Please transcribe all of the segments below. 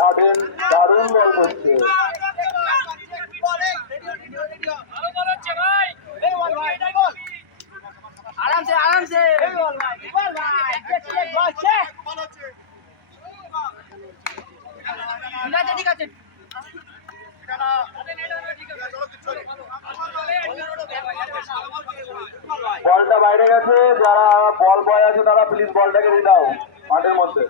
লাদেন দারুণ বল করছে। আরামসে আরামসে ঠিক আছে। বলটা বাইরে গেছে, যারা বল বয় আছে তারা প্লিজ বলটাকে দিয়ে দাও মাঠের মধ্যে।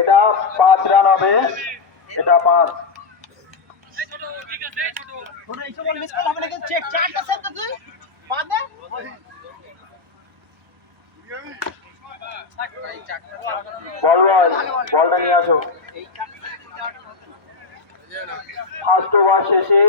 এটা 5 রান হবে, এটা 5। বলটা নিয়ে আসো। ফার্স্ট ওভার শেষে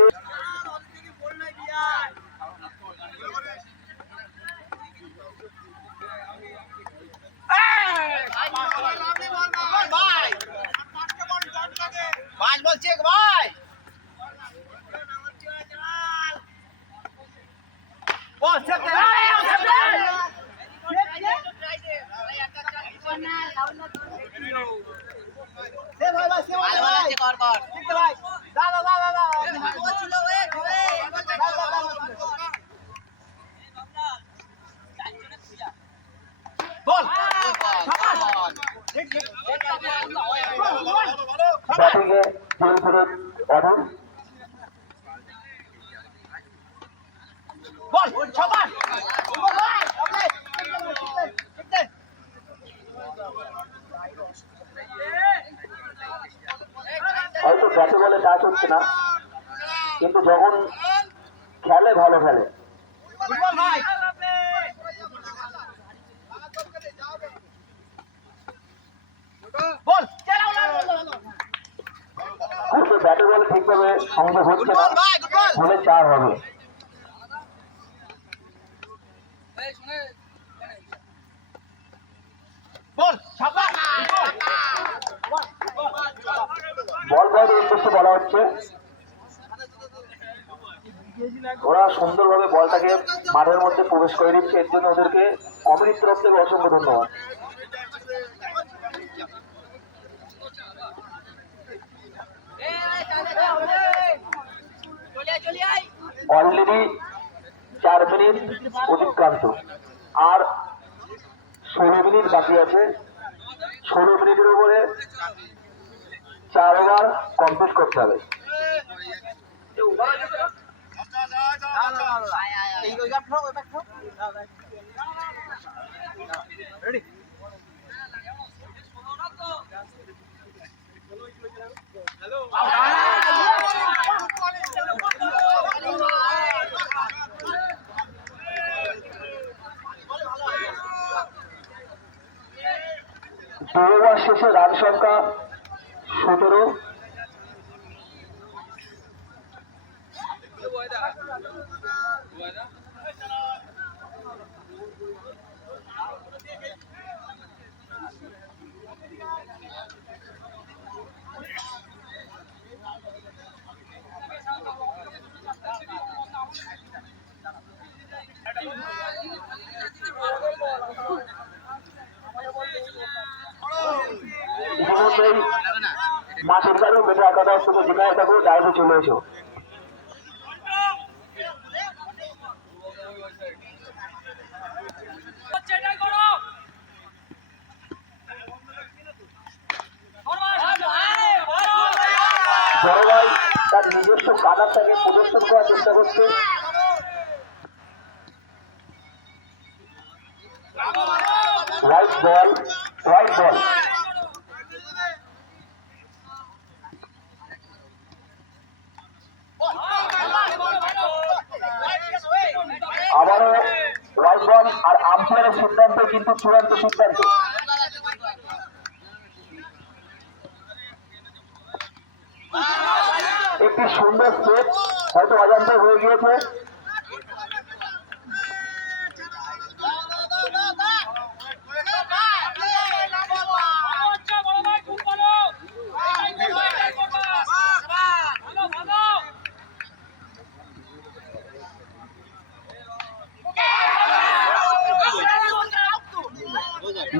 ব্যাটিংয়ে জেল ফেরত অর্ডার। হয়তো ব্যাটে বলে টাচ হচ্ছে না, কিন্তু যখন খেলে ভালো খেলে। হয়তো ব্যাটে বলে ঠিকভাবে সংযোগ হচ্ছে না, হলে 4 হবে। বল বয়ের উদ্দেশ্যে বলা হচ্ছে, ওরা সুন্দরভাবে বলটাকে মাঠের মধ্যে প্রবেশ করে দিচ্ছে, এর জন্য ওদেরকে কমিটির তরফ থেকে অসংখ্য ধন্যবাদ। অলরেডি 4 মিনিট অতিক্রান্ত, আর 16 মিনিট বাকি আছে। 16 মিনিটের উপরে 4 ওভার কমপ্লিট করতে হবে। ওভার শেষে রান সংখ্যা 17। ইতিমধ্যেই মাঠের কাছে বেটে একাদশ থেকে যেখানে থাকো ডাইরে চলে এসো। বড় ভাই তার নিজস্ব কাদারটাকে প্রদর্শন করার চেষ্টা করছে। রাইট বল, রাইট বল। আবারও রাইট বল, আর আম্পায়ারের সিদ্ধান্ত কিন্তু চূড়ান্ত সিদ্ধান্ত। একটি সুন্দর সেট হয়তো অজান্তে হয়ে গিয়েছে।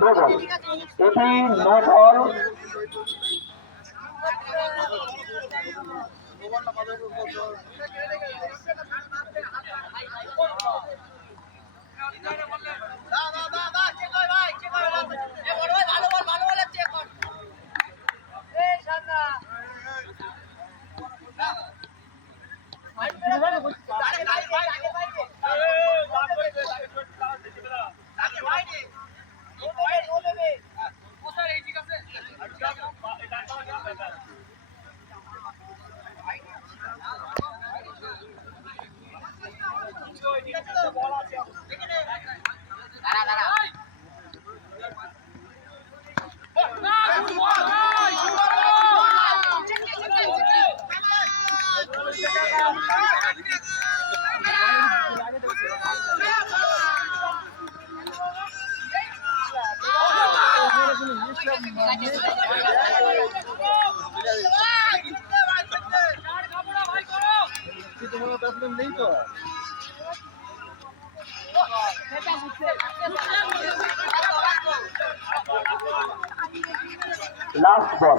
নো বল, এটি নো বল। নেই তো লাস্ট বল।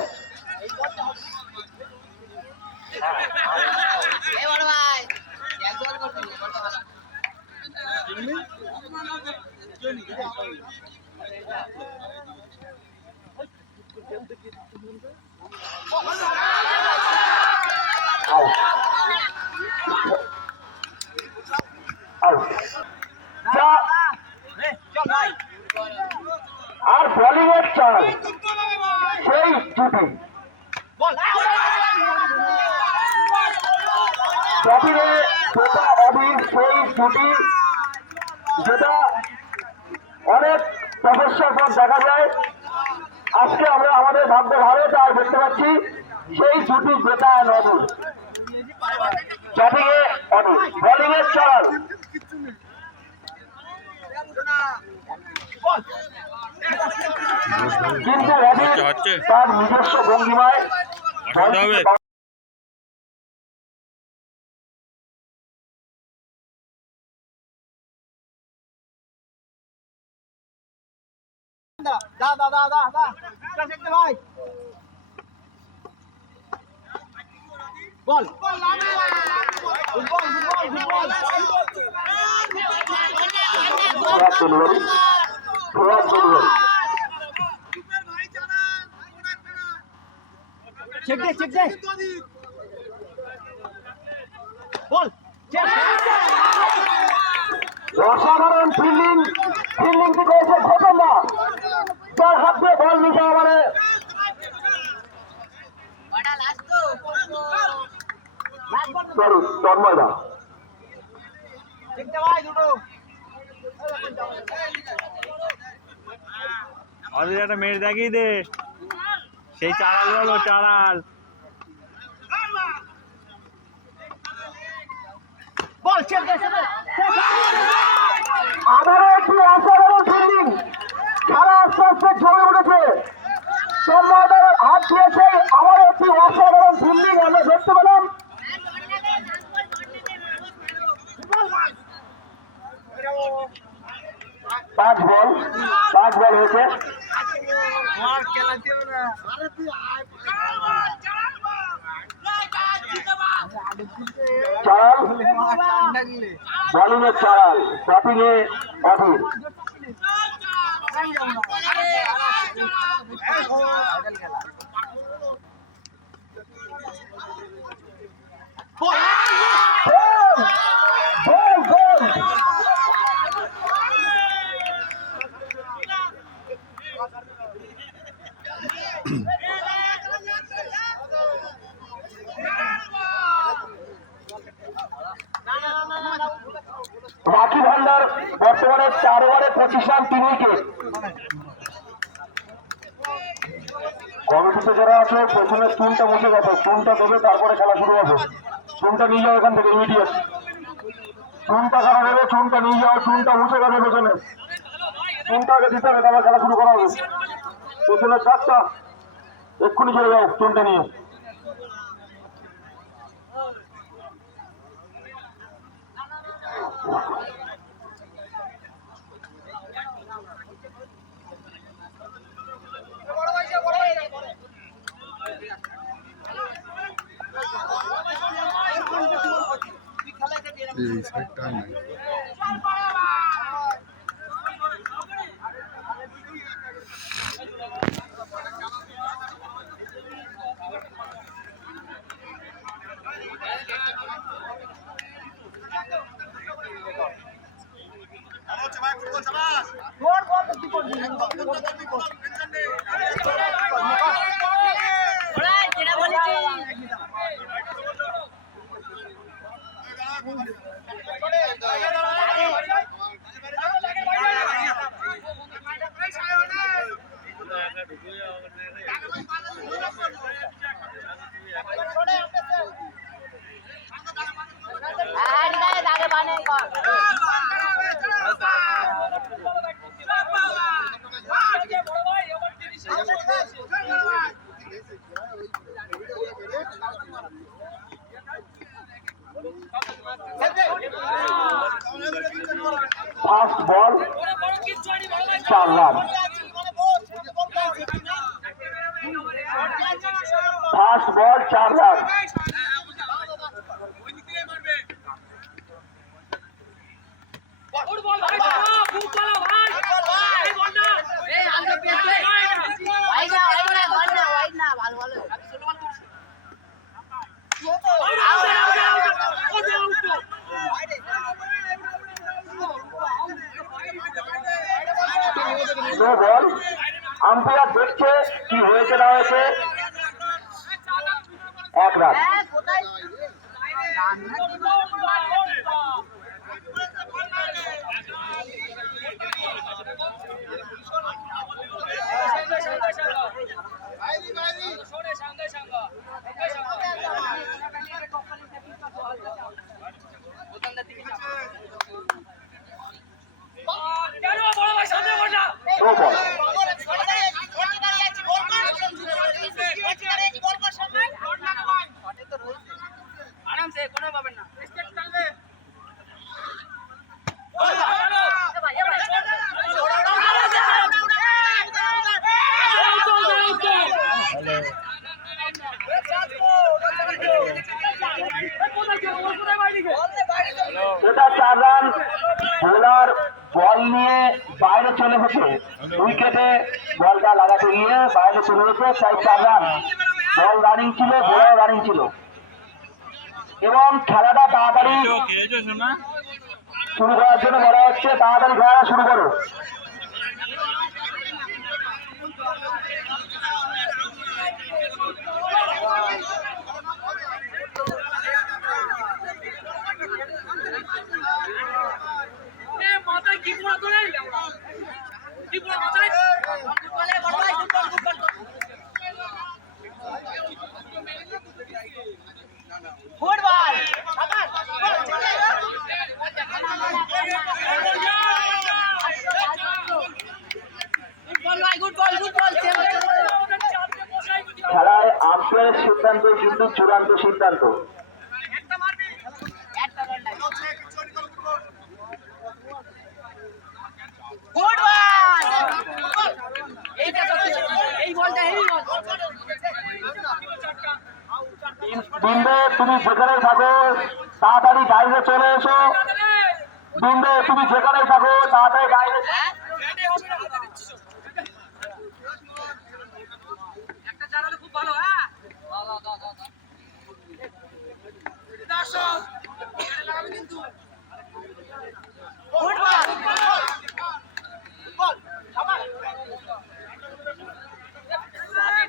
আর বোলিং এর চাল সেই জুটি ক্যাবিনে যেটা অবির সেই জুটি যেটা অনেক তপস্যার পর দেখা যায়। আজকে আমরা আমাদের ভাগ্য ভালো তাই দেখতে পাচ্ছি সেই জুটি যেটা নদুর ক্যাবিনে অবির বোলিং এর চাল। কিন্তু তার নিজস্ব ভঙ্গিমায় বল চেক দে চেক দে বল অসাধারণ ফিল্ডিং ফিল্ডিংটি করেছে ঘটনা তার হাত দিয়ে বল নিতে পারে। তন্ময়দা একটা মেরে দেখিয়ে দে সেই চারাল বলো চারাল আবারও একটি অসাধারণ ফিল্ডিং খেলা আস্তে আস্তে জমে উঠেছে। তন্ময়দার হাত দিয়েছে আবারও একটি অসাধারণ ফিল্ডিং আমরা দেখতে পেলাম। পাঁচ বল হয়েছে। চারাল, বলিংয়ে চারাল, ব্যাটিংয়ে অধীর। রাখি ভান্ডার বর্তমানে 4 ওভারে 25 রান 3 উইকেট। কমিটিতে যারা আছে প্রথমে চুনটা মুছে গেছে, চুনটা দেবে তারপরে খেলা শুরু হবে। চুনটা নিয়ে যাও এখান থেকে ইমিডিয়েট, চুনটা কারা দেবে, চুনটা নিয়ে যাও, চুনটা মুছে গেছে পেছনে, চুনটাকে দিতে হবে তারপর খেলা শুরু করা হবে। পেছনের চারটা এক্ষুনি চলে যাও চুনটা নিয়ে। ফার্স্ট বল 4 রান, ফার্স্ট বল 4 রান। নো বল, আম্পায়ার দেখছে কি হয়েছে না হয়েছে। 1 রান। No ball. आराम से कोनो पाবেন না এটা 4 রান। বোলার বল নিয়ে বাইরে চলে গেছে, উইকেটে বলটা লাগাতে গিয়ে বাইরে চলে গেছে, তাই 4 রান। বল রানিং ছিল, বোলার রানিং ছিল এবং খেলাটা তাড়াতাড়ি শুরু করার জন্য বলা হচ্ছে তাড়াতাড়ি খেলাটা শুরু করো। মাথায় কি পুরো করে কি পুরো মাথায় ফুটবল খেলায় আম্পায়ারের সিদ্ধান্ত কিন্তু চূড়ান্ত সিদ্ধান্ত। বিন্দু তুমি যেখানেই থাকো তাড়াতাড়ি বাইরে চলে এসো। বিন্দু তুমি যেখানেই থাকো তাড়াতাড়ি বাইরে একটা চালালে খুব ভালো, হ্যাঁ? আসো। লাগাবে কিন্তু। ফুটবল। ফুটবল। আবার।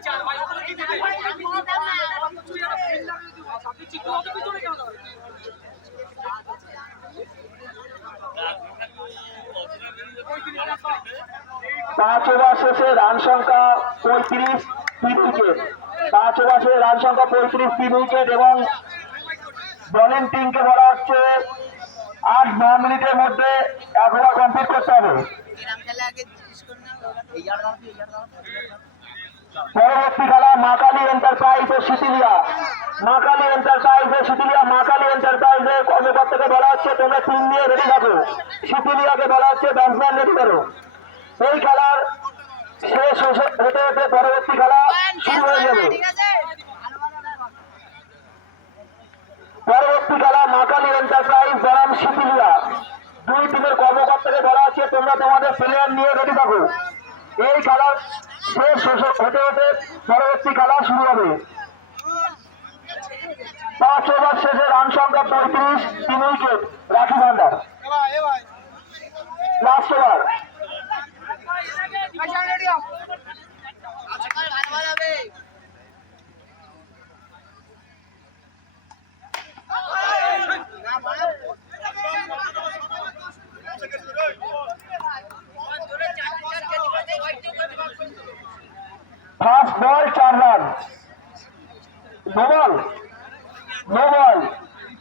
চার ভাই ওখানে কি দিবে? আপনি চিকু অত পিছনে কেন দাঁড়াবেন? 5 ওভার শেষে রান সংখ্যা 35, 3 উইকেট। 5 ওভার শেষে রান সংখ্যা 35, 3 উইকেট এবং বোলিং টিমকে বলা হচ্ছে 8-9 মিনিটের মধ্যে 1 ওভার কমপ্লিট করতে হবে। পরবর্তী খেলা মাকালি এন্টারপ্রাইজ ও শিথিলিয়া। মাকালি এন্টারপ্রাইজের কর্মকর্তাকে বলা হচ্ছে তোমরা টিম নিয়ে রেডি থাকো। শিথিলিয়াকে বলা হচ্ছে ব্যাটসম্যান রেডি করো। এই খেলার শেষ হতে হতে পরবর্তী খেলা শুরু হয়ে যাবে। পরবর্তী খেলা মাকালি এন্টারপ্রাইজ বনাম শিথিলিয়া। দুই টিমের কর্মকর্তাকে বলা হচ্ছে তোমরা তোমাদের প্লেয়ার নিয়ে রেডি থাকো। এই খেলার শেষ হতে হতে পরবর্তী খেলা শুরু হবে। 5 ওভার শেষে রান সংখ্যা 35, 3 উইকেট। রাখি ভান্ডার লাস্ট ওভার। ফার্স্ট বল 4 রান।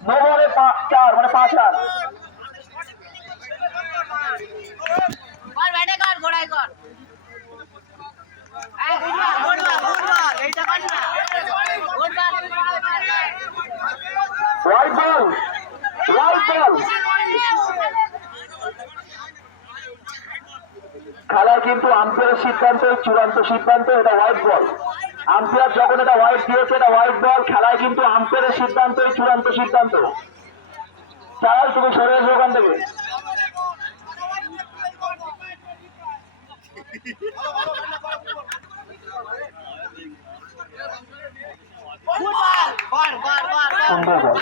নো বলে 4 মানে 5 রান। White ball. খেলার কিন্তু আম্পায়ারের সিদ্ধান্তই চূড়ান্ত সিদ্ধান্ত। এটা হোয়াইট বল। আম্পায়ার যখন এটা হোয়াইট দিয়েছে এটা হোয়াইট বল। খেলায় কিন্তু আম্পায়ারের সিদ্ধান্তই চূড়ান্ত সিদ্ধান্ত। চাল তুমি সরে এসো ওখান থেকে। সুন্দর বল।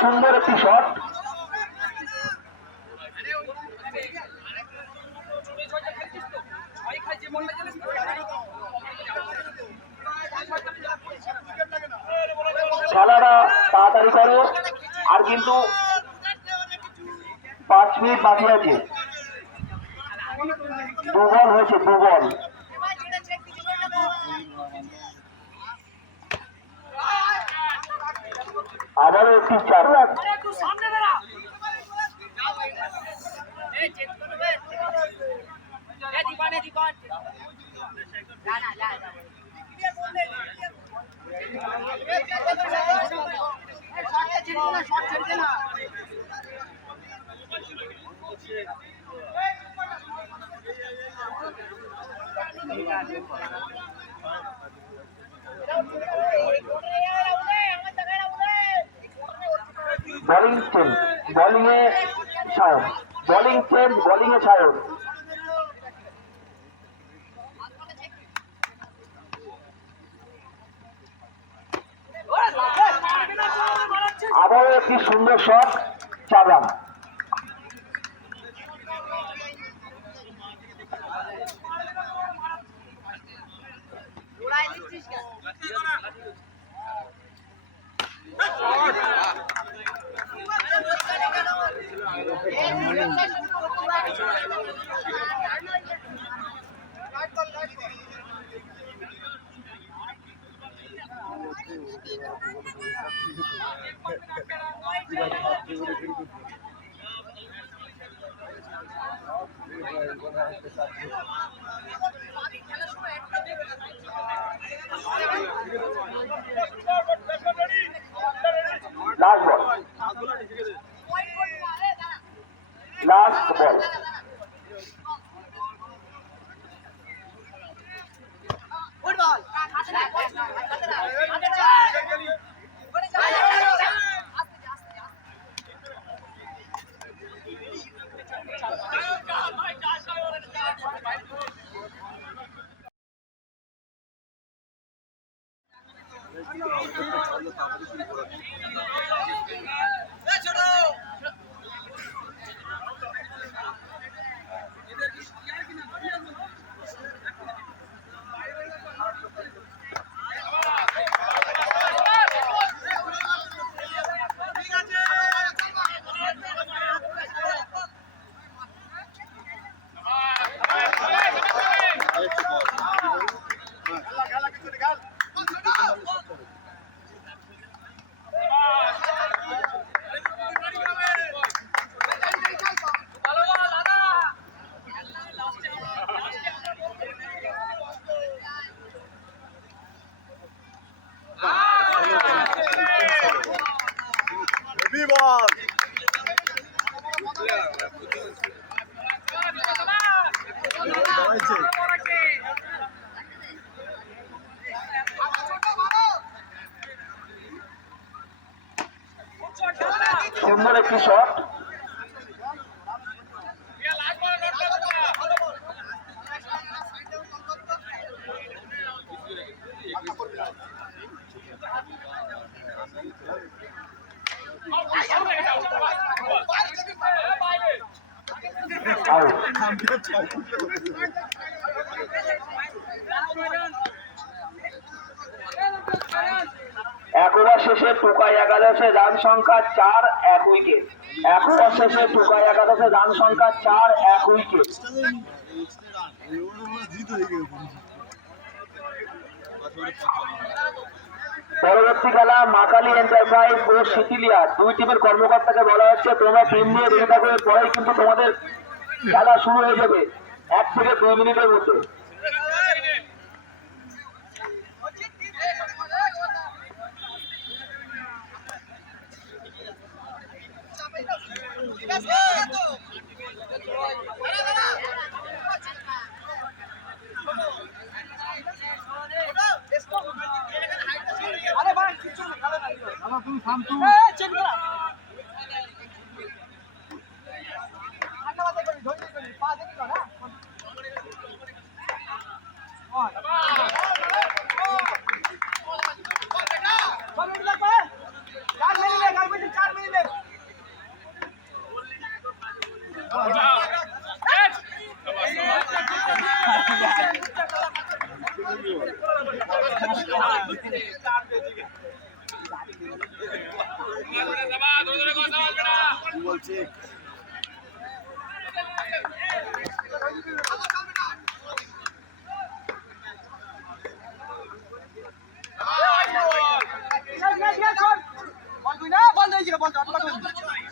সুন্দর একটি শট। খেলাটা তাড়াতাড়ি করো, আর কিন্তু 5 মিনিট বাকি আছে। 2 বল হয়েছে, 2 বল। আবারও একটি 4 রান। বোলিং চেঞ্জ, বোলিংয়ে সায়ন। আবারও একটি সুন্দর শট, 4 রান। খেলার সময় একটা লাস্ট বল। ফুটবল সুন্দর একটি শট। এক ওভার শেষে টোকাই একাদশে রান সংখ্যা 4-1 উইকেট। এক ওভার শেষে টোকাই একাদশে রান সংখ্যা 4-1 উইকেট। পরবর্তী খেলা মাকালি এন্টারপ্রাইজ ও সিটিলিয়া, দুই টিমের কর্মকর্তাকে বলা হচ্ছে তোমরা টিম নিয়ে রেডি থাকো, পরেই কিন্তু তোমাদের খেলা শুরু হয়ে যাবে 1 থেকে 2 মিনিটের মধ্যে।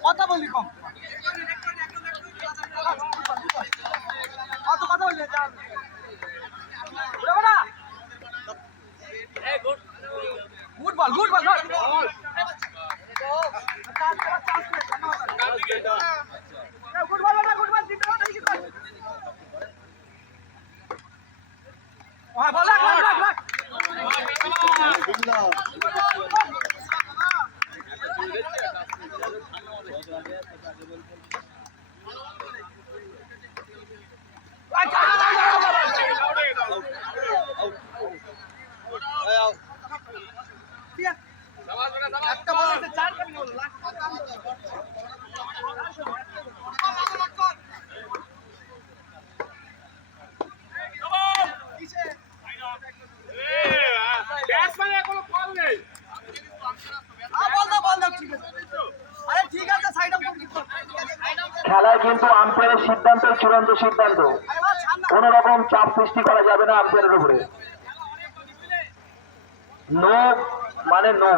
কথা বললি কম কত কথা বললি good ball good ball good ball না গুড বল জিতে বল দেখি বল ওই বল লাগ লাগ একটা বলতে চার কামি হলো লাখ ব্যাটসম্যান এখনো বল নেই বল দাও ঠিক আছে আরে ঠিক আছে সাইড আপ খেলায় কিন্তু আম্পায়ারের সিদ্ধান্ত চূড়ান্ত সিদ্ধান্ত, কোন রকম চাপ সৃষ্টি করা যাবে না আম্পায়ারের উপরে। নো মানে নো।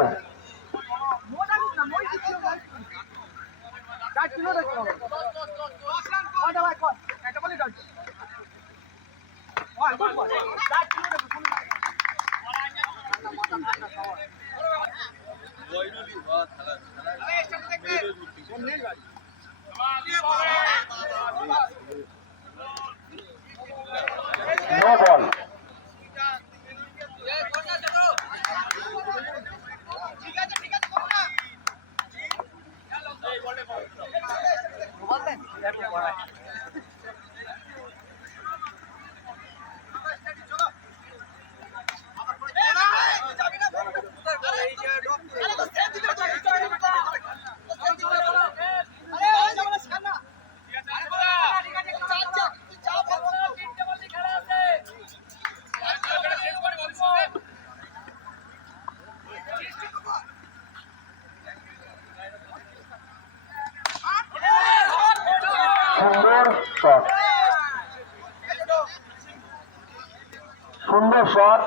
শট।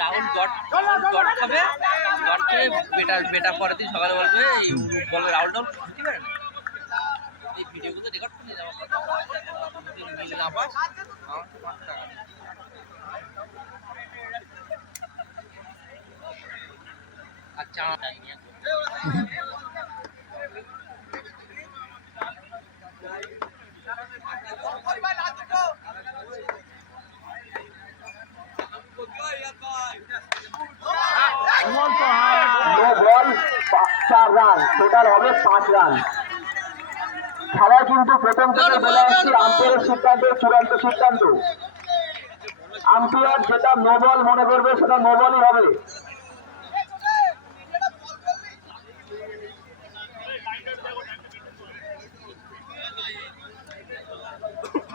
রাহুল গট খাবে, গট খেয়ে বেটা পরের দিন সকালে বলবে এই বলবে রাহুল টাউল বুঝতে পারে না, এই ভিডিওগুলো রেকর্ড করে নিয়ে যাওয়া না পাস আমার তো 5 টাকা। আচ্ছা নো বল, 4 রান, টোটাল হবে 5 রান। খেলায় কিন্তু প্রথম থেকে বলে আসছি আম্পায়ারের সিদ্ধান্ত চূড়ান্ত সিদ্ধান্ত। আম্পায়ার যেটা নো বল মনে করবে সেটা নো বলই হবে।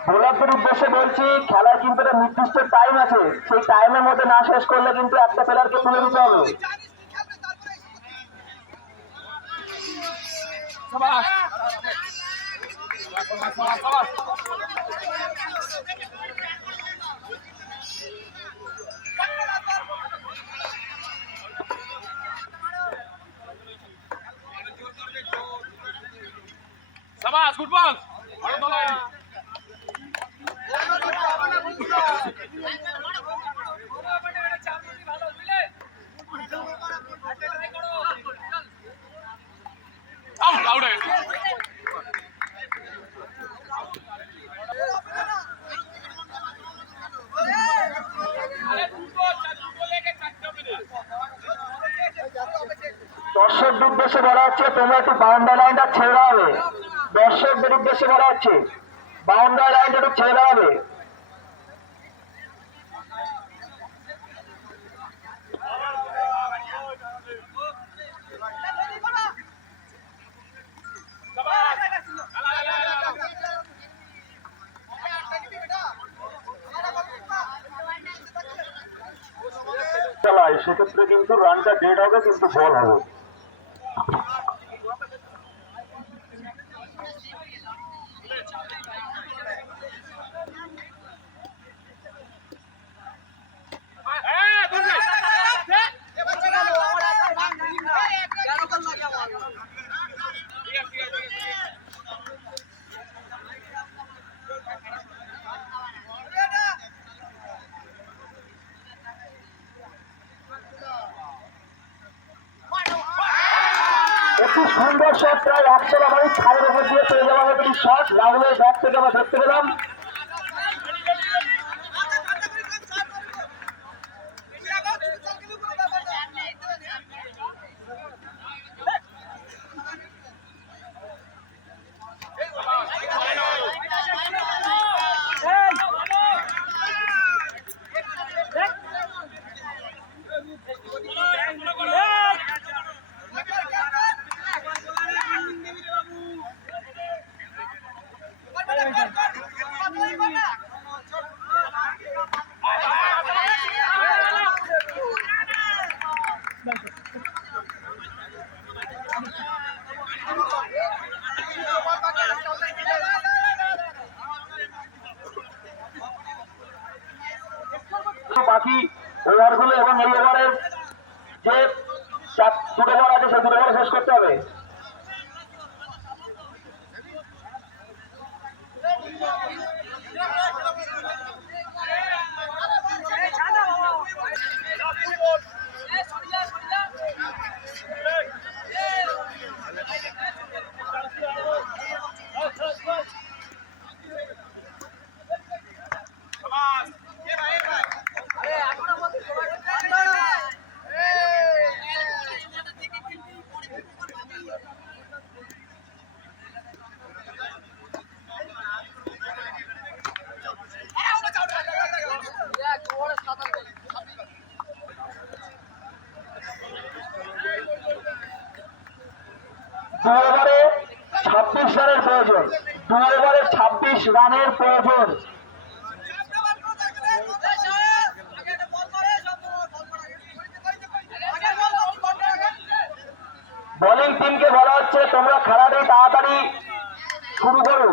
বোলারদের উদ্দেশ্যে বলছি, খেলার কিন্তু একটা নির্দিষ্ট টাইম আছে, সেই টাইমের মধ্যে না শেষ করলে কিন্তু একটা প্লেয়ারকে তুলে দিতে হবে। সাবাস গুড বল আউট আউট দর্শকদের উদ্দেশ্যে বলা হচ্ছে তোমরা একটু বাউন্ডারি লাইনটা ছেড়ে দাঁড়াবে। দর্শকদের উদ্দেশ্যে বলা হচ্ছে বাউন্ডারি লাইনটা একটু ছেড়ে দাঁড়াবে। চালায় সেক্ষেত্রে কিন্তু রানটা ডেড হবে, কিন্তু বল হবে। একটি সুন্দর শট, প্রায় 100 ওভারের ছাড়ের উপর দিয়ে পেয়ে যাওয়া হবে শট। রাহুলের ব্যাট থেকে আমরা দেখতে পেলাম। বাকি ওভারগুলো এবং এই ওভারের যে 2 ওভার আছে সেই 2 ওভার শেষ করতে হবে। প্রয়োজন, 2 ওভারে 26 রানের প্রয়োজন। বোলিং টিমকে বলা হচ্ছে তোমরা খেলাটি তাড়াতাড়ি শুরু করো।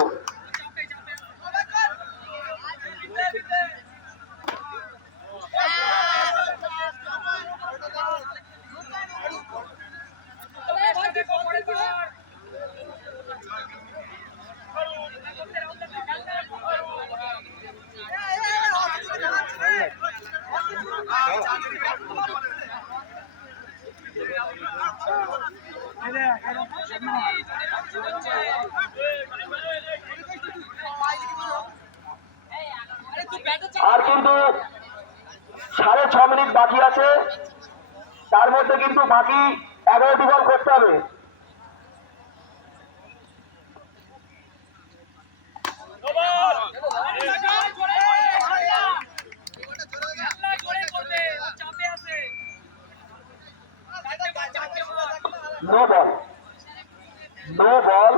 আর কিন্তু 6.5 মিনিট বাকি আছে, তার মধ্যে কিন্তু বাকি 11টি বল করতে হবে। নো বল, নো বল।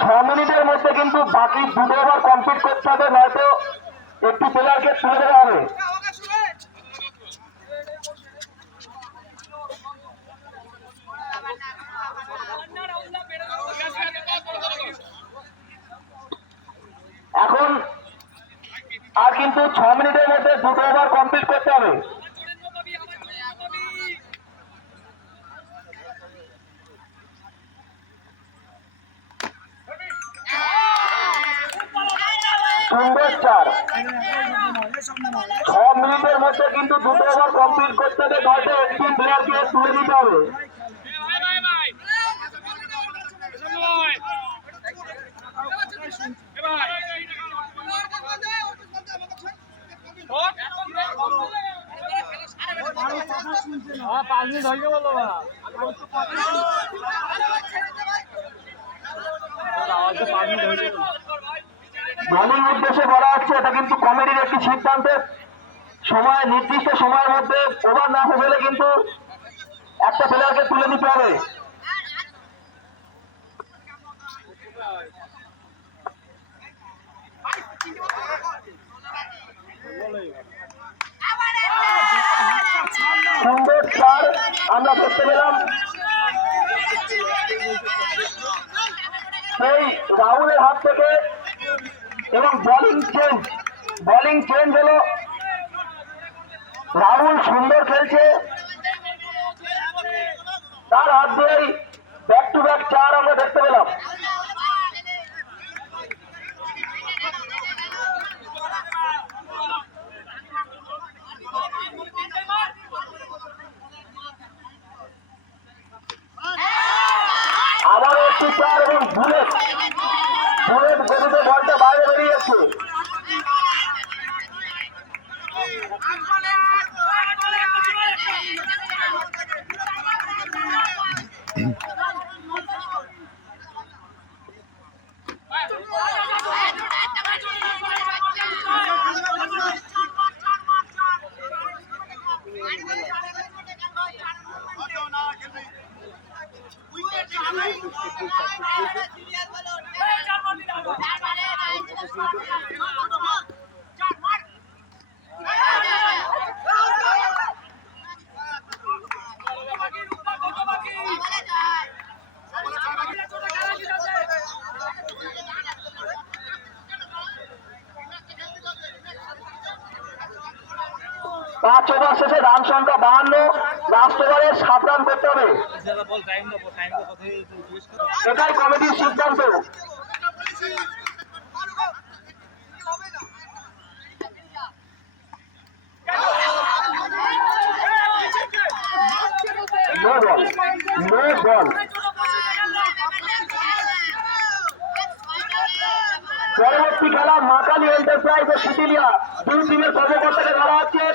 6 মিনিটের মধ্যে কিন্তু বাকি 2 ওভার কমপ্লিট করতে হবে, নয়তো একটি প্লেয়ারকে তুলে দেওয়া হবে। এখন আর কিন্তু 6 মিনিটের মধ্যে 2 ওভার কমপ্লিট করতে হবে। সুন্দর 4। 6 মিনিটের মধ্যে কিন্তু 2 ওভার কমপ্লিট করতে হবে, নয়তো একটি প্লেয়ারকে তুলে দিতে হবে। বোলিং উদ্দেশ্যে বলা হচ্ছে, এটা কিন্তু কমিটির একটি সিদ্ধান্ত। সময় নির্দিষ্ট সময়ের মধ্যে ওভার না হলে কিন্তু একটা প্লেয়ারকে তুলে দিতে হবে। সুন্দর 4 আমরা দেখতে পেলাম। সেই রাহুলের হাত থেকে এবং বোলিং চেঞ্জ হলো। রাহুল সুন্দর খেলছে, তার হাত দিয়েই ব্যাক টু ব্যাক 4 আমরা দেখতে পেলাম। আবারও একটি 4 এবং বুলেট গতিতে বলটা বাইরে বেরিয়েছে। পাঁচ ওভার শেষে রান সংখ্যা 52, লাস্ট ওভারে 7 রান করতে হবে। এটাই কমিটির সিদ্ধান্ত। No ball, no ball. পরবর্তী খেলা মাকালি এন্টারপ্রাইজ ও সিটিলিয়া, 2 টিমের কর্মকর্তাকে ধরা হচ্ছে।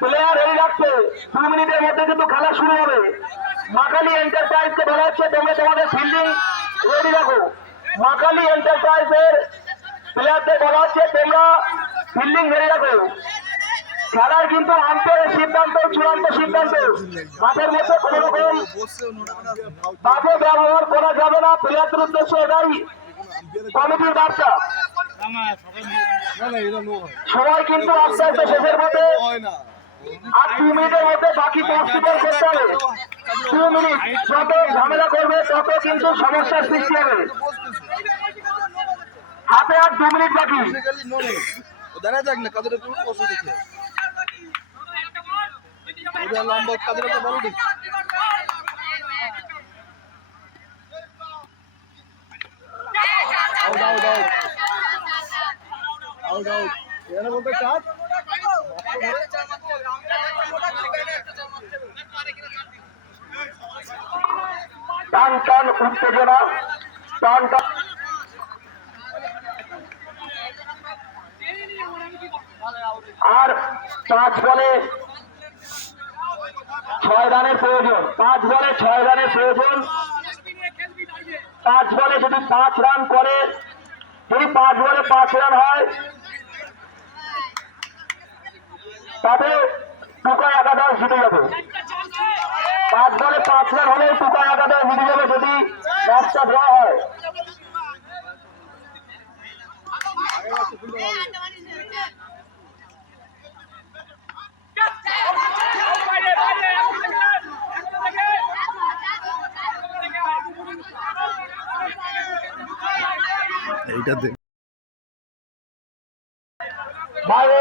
প্লেয়ার রেডি রাখছে, 2 মিনিটের মধ্যে কিন্তু খেলা শুরু হবে। মাকালি এন্টারপ্রাইজকে বলা হচ্ছে তোমরা তোমাদের ফিল্ডিং রেডি রাখো। মাকালি এন্টারপ্রাইজের প্লেয়ারদের বলা হচ্ছে তোমরা ফিল্ডিং রেডি রাখো। খেলার কিন্তু আম্পায়ারের সিদ্ধান্ত চূড়ান্ত সিদ্ধান্ত। মাঠের মধ্যে কোনো রকম বাজে ব্যবহার করা যাবে না, প্লেয়ারদের উদ্দেশ্যে এটাই কমিটির বার্তা। সবাই কিন্তু আস্তে আস্তে শেষের মধ্যে আর 2 মিনিটের মধ্যে বাকি 5 মিনিট করতে হবে। 2 মিনিট যত ঝামেলা করবে তত কিন্তু সমস্যার সৃষ্টি হবে। হাতে আর 2 মিনিট বাকি। দাঁড়ায় যাক না কাদের উপর কষ্ট দেখে ওটা লম্বা কাদের উপর বলো দিক out out out out out এখানে বলতে চাপ টান টান উত্তেজনা, টান টান। আর 5 বলে 6 রানের প্রয়োজন। 5 বলে 6 রানের প্রয়োজন। 5 বলে যদি 5 রান করে, যদি 5 বলে 5 রান হয় তাতে টুকা একাদশ জিতে যাবে। 5 বলে 5 রান হলে টুকা একাদশ জিতে যাবে যদি ম্যাচটা ড্র হয়। বাইরে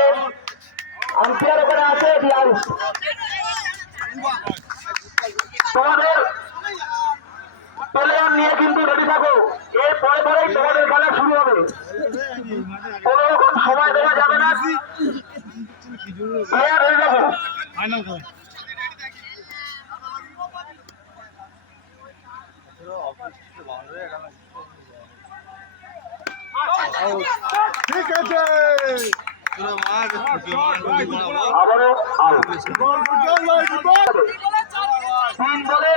আম্পায়ার ওখানে আছে, এটি আউট। তোমাদের প্লেয়ার নিয়ে কিন্তু রেডি থাকো, এর পরে পরেই তোমাদের খেলা শুরু হবে। কোনো রকম সময় দেওয়া যাবে না, প্লেয়ার হয়ে যাবো। ঠিক আছে আবারও আউট। গোল গোল গোল 3 বলে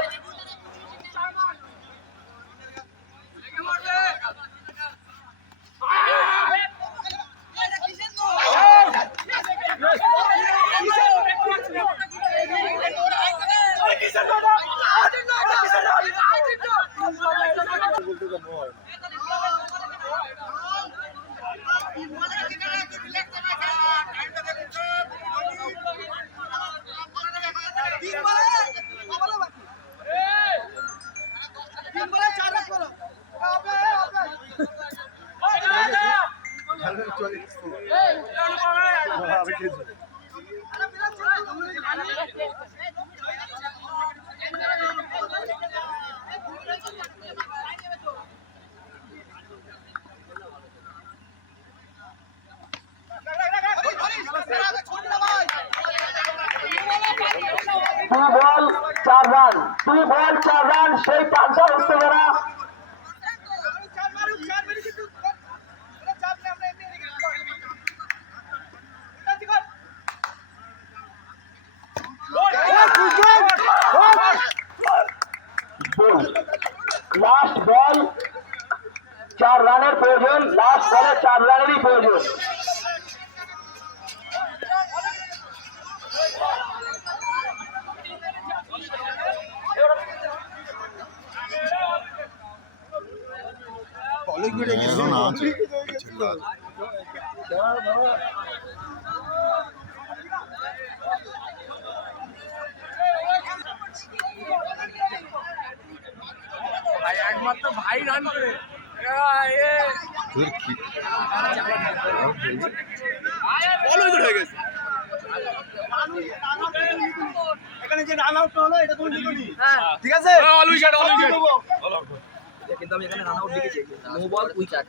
দুই বল 4 রান, 2 বল 4 রান, সেই টানটা উঠতে পারা। লাস্ট বল 4 রানের প্রয়োজন, লাস্ট বলে 4 রানেরই প্রয়োজন। একমাত্র ভাই রান করে এখানে যে রান আউট হলো এটা তুমি লিখোনি ঠিক আছে কিন্তু আমি এখানে রান আউট লিখেছি নো বল উইকেট